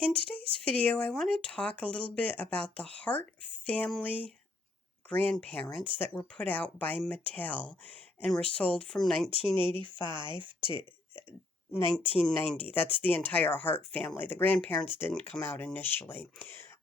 In today's video, I want to talk a little bit about the Hart family grandparents that were put out by Mattel and were sold from 1985 to 1990. That's the entire Hart family. The grandparents didn't come out initially.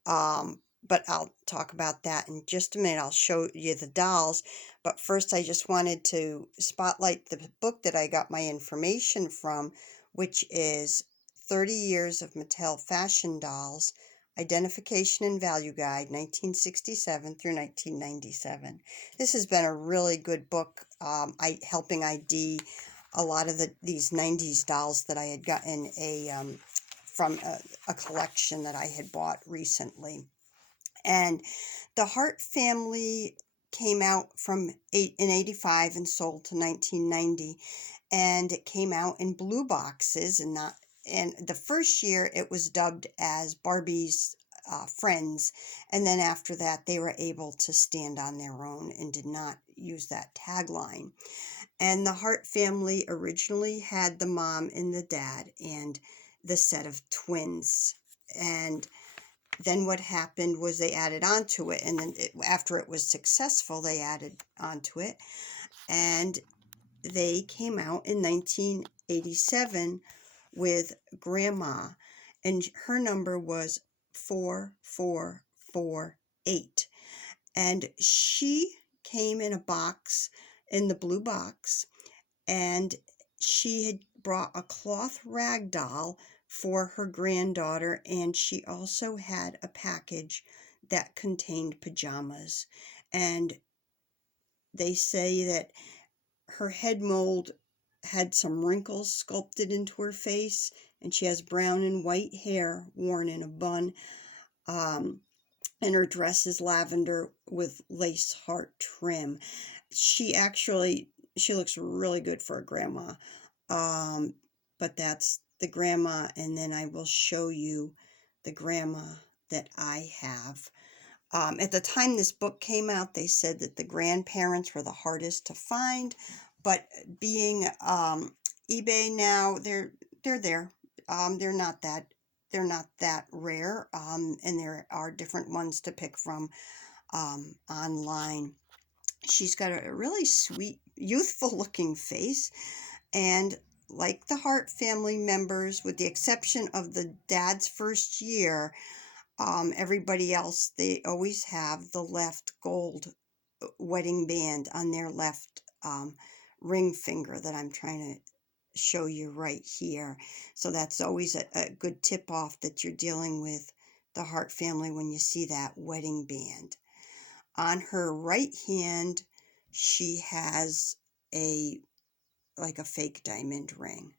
But I'll talk about that in just a minute. I'll show you the dolls. But first, I just wanted to spotlight the book that I got my information from, which is 30 Years of Mattel Fashion Dolls, Identification and Value Guide, 1967 through 1997. This has been a really good book, helping ID a lot of these 90s dolls that I had gotten from a collection that I had bought recently. And the Hart family came out in 85 and sold to 1990, and it came out in blue boxes and the first year it was dubbed as Barbie's Friends, and then after that they were able to stand on their own and did not use that tagline. And the Hart family originally had the mom and the dad and the set of twins. And then what happened was they added on to it, and then after it was successful, they added onto it, and they came out in 1987 with Grandma, and her number was 4448, and she came in a box, in the blue box, and she had brought a cloth rag doll for her granddaughter, and she also had a package that contained pajamas. And they say that her head mold had some wrinkles sculpted into her face, and she has brown and white hair worn in a bun. And her dress is lavender with lace heart trim. She looks really good for a grandma. But that's the grandma, and then I will show you the grandma that I have. At the time this book came out, they said that the grandparents were the hardest to find, but being eBay now, they're there. They're not that rare, and there are different ones to pick from online. She's got a really sweet, youthful looking face, and like the Hart family members, with the exception of the dad's first year, everybody else, they always have the left gold wedding band on their left ring finger that I'm trying to show you right here. So that's always a good tip off that you're dealing with the Hart family when you see that wedding band. On her right hand, she has like a fake diamond ring.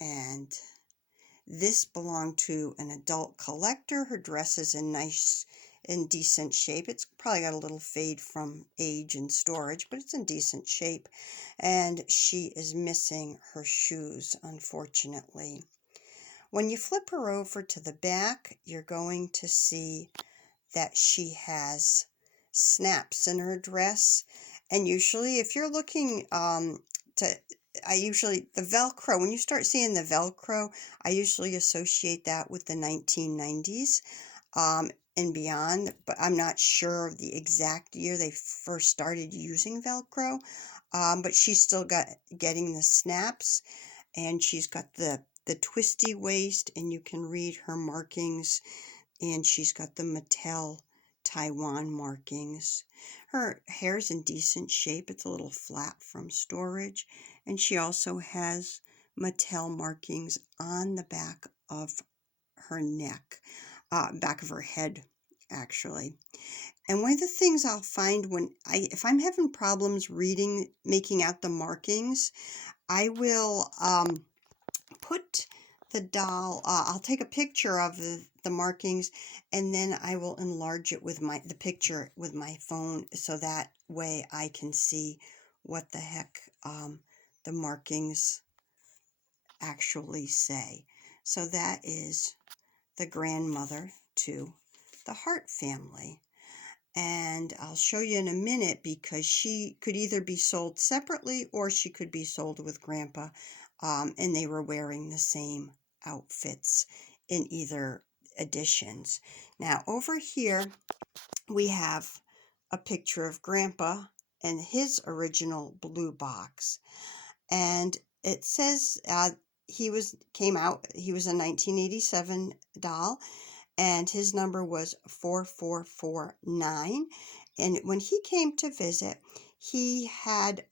And this belonged to an adult collector. Her dress is in nice and decent shape. It's probably got a little fade from age and storage, but it's in decent shape. And she is missing her shoes, unfortunately. When you flip her over to the back, you're going to see that she has snaps in her dress. And usually, if you're looking the Velcro, when you start seeing the Velcro, I usually associate that with the 1990s and beyond, but I'm not sure of the exact year they first started using Velcro. But she's still getting the snaps, and she's got the twisty waist, and you can read her markings, and she's got the Mattel Taiwan markings. Her hair's in decent shape. It's a little flat from storage. And she also has Mattel markings on the back of her neck, back of her head, actually. And one of the things I'll find if I'm having problems making out the markings, I will put the doll, I'll take a picture of the markings, and then I will enlarge it with the picture with my phone, so that way I can see what the heck the markings actually say. So that is the grandmother to the Hart family. And I'll show you in a minute, because she could either be sold separately or she could be sold with Grandpa, and they were wearing the same outfits in either editions. Now over here we have a picture of Grandpa and his original blue box, and it says he was a 1987 doll, and his number was 4449. And when he came to visit, he had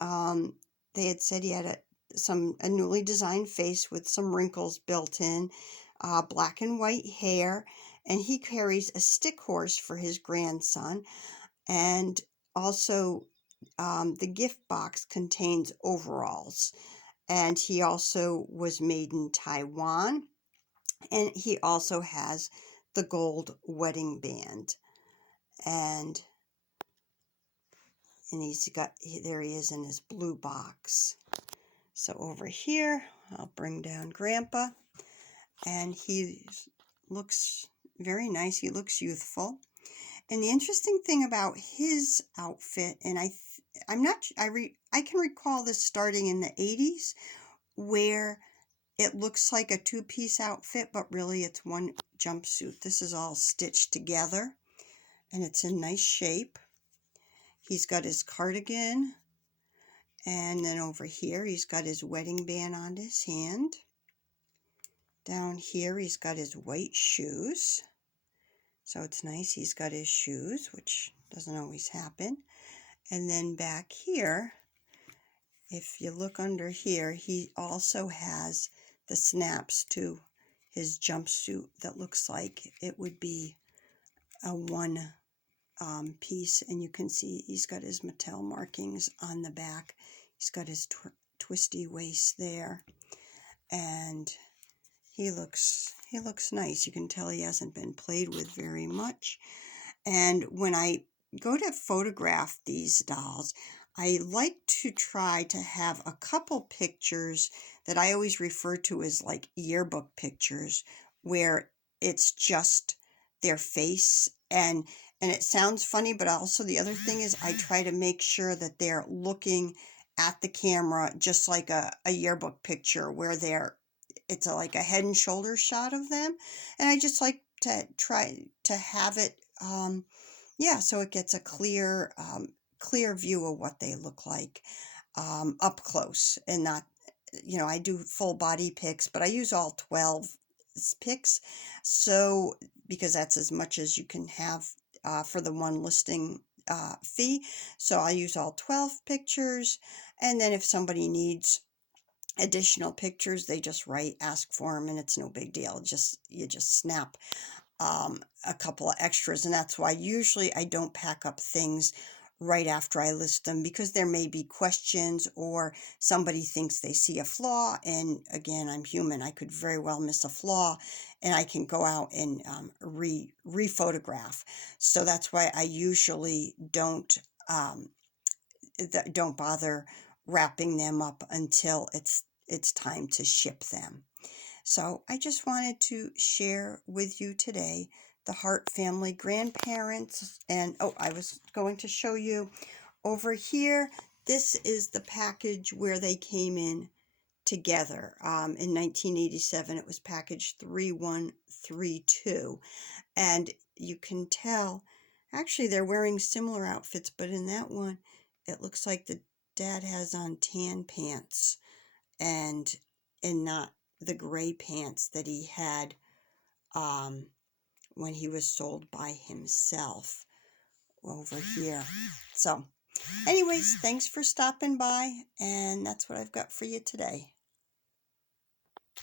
they had said he had a newly designed face with some wrinkles built in, black and white hair, and he carries a stick horse for his grandson. And also, the gift box contains overalls, and he also was made in Taiwan, and he also has the gold wedding band. And there he is in his blue box. So over here, I'll bring down Grandpa, and he looks very nice. He looks youthful. And the interesting thing about his outfit, and I can recall this starting in the 80s, where it looks like a two-piece outfit, but really it's one jumpsuit. This is all stitched together, and it's in nice shape. He's got his cardigan, and then over here he's got his wedding band on his hand. Down here he's got his white shoes. So it's nice he's got his shoes, which doesn't always happen. And then back here, if you look under here, he also has the snaps to his jumpsuit that looks like it would be a one piece. And you can see he's got his Mattel markings on the back. He's got his twisty waist there. And he looks nice. You can tell he hasn't been played with very much. And when I go to photograph these dolls, I like to try to have a couple pictures that I always refer to as like yearbook pictures, where it's just their face. And it sounds funny, but also the other thing is I try to make sure that they're looking at the camera just like a yearbook picture, where it's like a head and shoulder shot of them. And I just like to try to have it so it gets a clear view of what they look like up close, and not, I do full body pics, but I use all 12 pics, so because that's as much as you can have for the one listing fee. So I use all 12 pictures, and then if somebody needs additional pictures, they just ask for them, and it's no big deal. You just snap a couple of extras, and that's why usually I don't pack up things right after I list them, because there may be questions or somebody thinks they see a flaw, and again, I'm human. I could very well miss a flaw, and I can go out and re-photograph. So that's why I usually don't bother wrapping them up until it's time to ship them. So I just wanted to share with you today the Hart family grandparents. And I was going to show you over here. This is the package where they came in together. In 1987, it was package 3132. And you can tell, actually, they're wearing similar outfits, but in that one, it looks like the dad has on tan pants and not the gray pants that he had when he was sold by himself over here. So anyways, thanks for stopping by, and that's what I've got for you today.